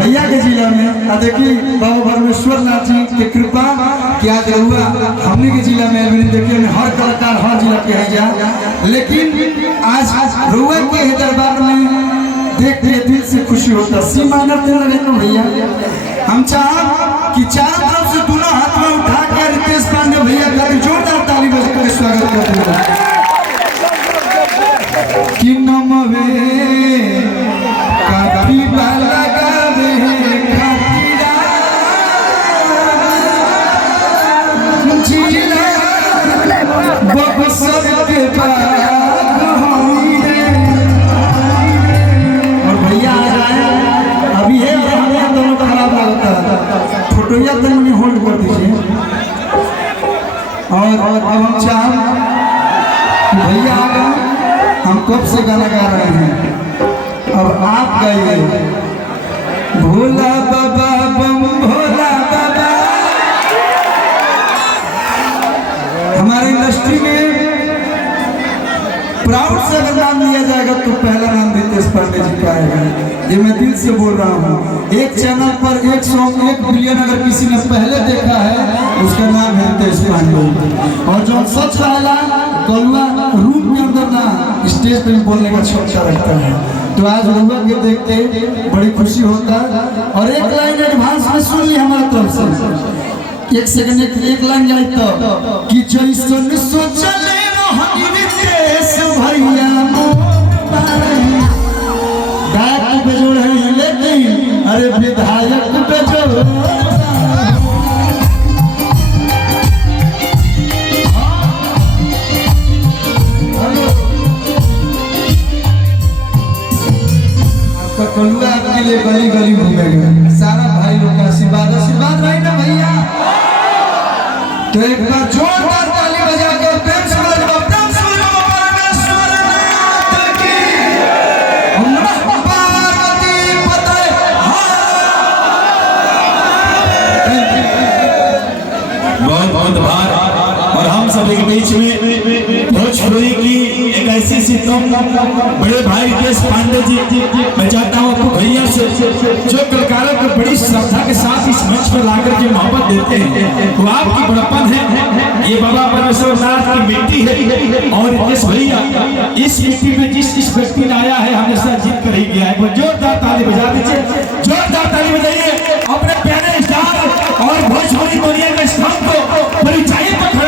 भैया के जिला में देखिए बाबा परमेश्वर नाथ जी की कृपा कि आज रहुआ हमने के जिला में देखिए हर कलाकार हर जिला के है जा, लेकिन आज रहुआ के दरबार में देख के दिल से खुशी होता। सीमा लगे तो भैया हम चाह कि चारों तरफ से दोनों हाथ में उठा के रितेश पांडे भैया का जोरदार ताली बजा के स्वागत करते हैं कि नमवे काफी बाला और भैया आ जाए अभी है हमें दोनों खराब लगता है फोटोया तो मुझे होल्ड कर दीजिए। और अब हम चाह भैया आ गए, हम कब से गाना गा रहे हैं, अब आप गाइए भोला बाबा बम भोला बाबा। हमारे इंडस्ट्री में प्राउड से अगर नाम लिया जाएगा तो पहला नाम रितेश पांडे जी का आएगा। ये मैं दिल से बोल रहा हूँ। एक चैनल पर 1 बिलियन अगर किसी ने पहले देखा है उसका नाम है रितेश पांडे। और जो सच वाला कलुआ रूम के अंदर ना स्टेज पे बोलने का क्षमता रखता है, तो आज रहुआ के देखते बड़ी खुशी होता है। और एक लाइन एडवांस में सुन ली हमारे तरफ से, 1 सेकंड एक लाइन जाए तो कि जैसन सोचले भैया गायक पे जोड़ है लेकिन अरे विधायक पे जोड़। आपका कलुआ आपके लिए गली गली घूमेगा। सारा भाई लोग का आशीर्वाद आशीर्वाद भाई ना भैया, तो एक बार जोरदार ताली बजा के प्रेम से के बीच में भोजपुरी की एक ऐसी सी तुम बड़े भाई रितेश पांडे जी, मैं चाहता हूँ आपको भैया से जो कलाकारों को बड़ी श्रद्धा के साथ इस मंच पर लाकर के मोहब्बत देते हैं, तो आपकी बड़प्पन है। ये बाबा परमेश्वर नाथ की मिट्टी है और रितेश भैया इस मिट्टी में जिस व्यक्ति ने आया है हमेशा जीत कर ही गया है। वो जोरदार ताली बजा दीजिए, जोरदार ताली बजाइए।